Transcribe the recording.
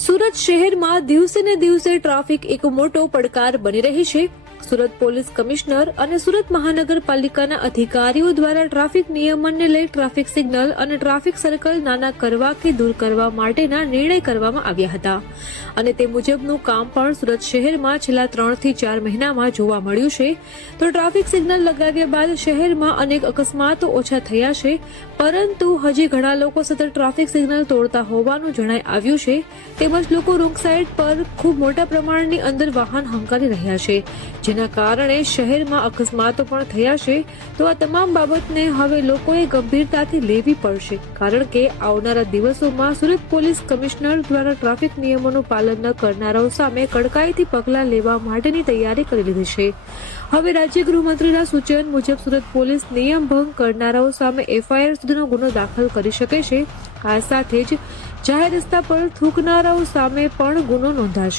સુરત શહેરમાં દિવસે ને દિવસે ટ્રાફિક એક મોટો પડકાર બની રહી છે. સુરત પોલીસ કમિશનર અને સુરત મહાનગરપાલિકાના અધિકારીઓ દ્વારા ટ્રાફિક નિયમનને લઈ ટ્રાફિક સિગ્નલ અને ટ્રાફિક સર્કલ નાના કરવા કે દૂર કરવા માટેના નિર્ણય કરવામાં આવ્યા હતા અને તે મુજબનું કામ પણ સુરત શહેરમાં છેલ્લા 3 થી 4 મહિનામાં જોવા મળ્યું છે. તો ટ્રાફિક સિગ્નલ લગાવ્યા બાદ શહેરમાં અનેક અકસ્માતો ઓછા થયા છે, પરંતુ હજી ઘણા લોકો સતત ટ્રાફિક સિગ્નલ તોડતા હોવાનું જણાઈ આવ્યું છે. તેમજ લોકો રોંગ સાઈડ પર ખૂબ મોટા પ્રમાણની અંદર વાહન હંકારી રહ્યા છે, જેના કારણે શહેરમાં અકસ્માતો પણ થયા છે. તો આ તમામ બાબતને હવે લોકોએ ગંભીરતાથી લેવી પડશે, કારણ કે આવનારા દિવસોમાં સુરત પોલીસ કમિશનર દ્વારા ટ્રાફિક નિયમોનું પાલન ન કરનારાઓ સામે કડકાઈથી પગલાં લેવા માટેની તૈયારી કરી લીધી છે. હવે રાજ્ય ગૃહમંત્રીના સૂચન મુજબ સુરત પોલીસ નિયમ ભંગ કરનારાઓ સામે FIR સુધીનો ગુનો દાખલ કરી શકે છે. આ સાથે જ જાહેર રસ્તા પર થૂંકનારાઓ સામે પણ ગુનો નોંધાશે.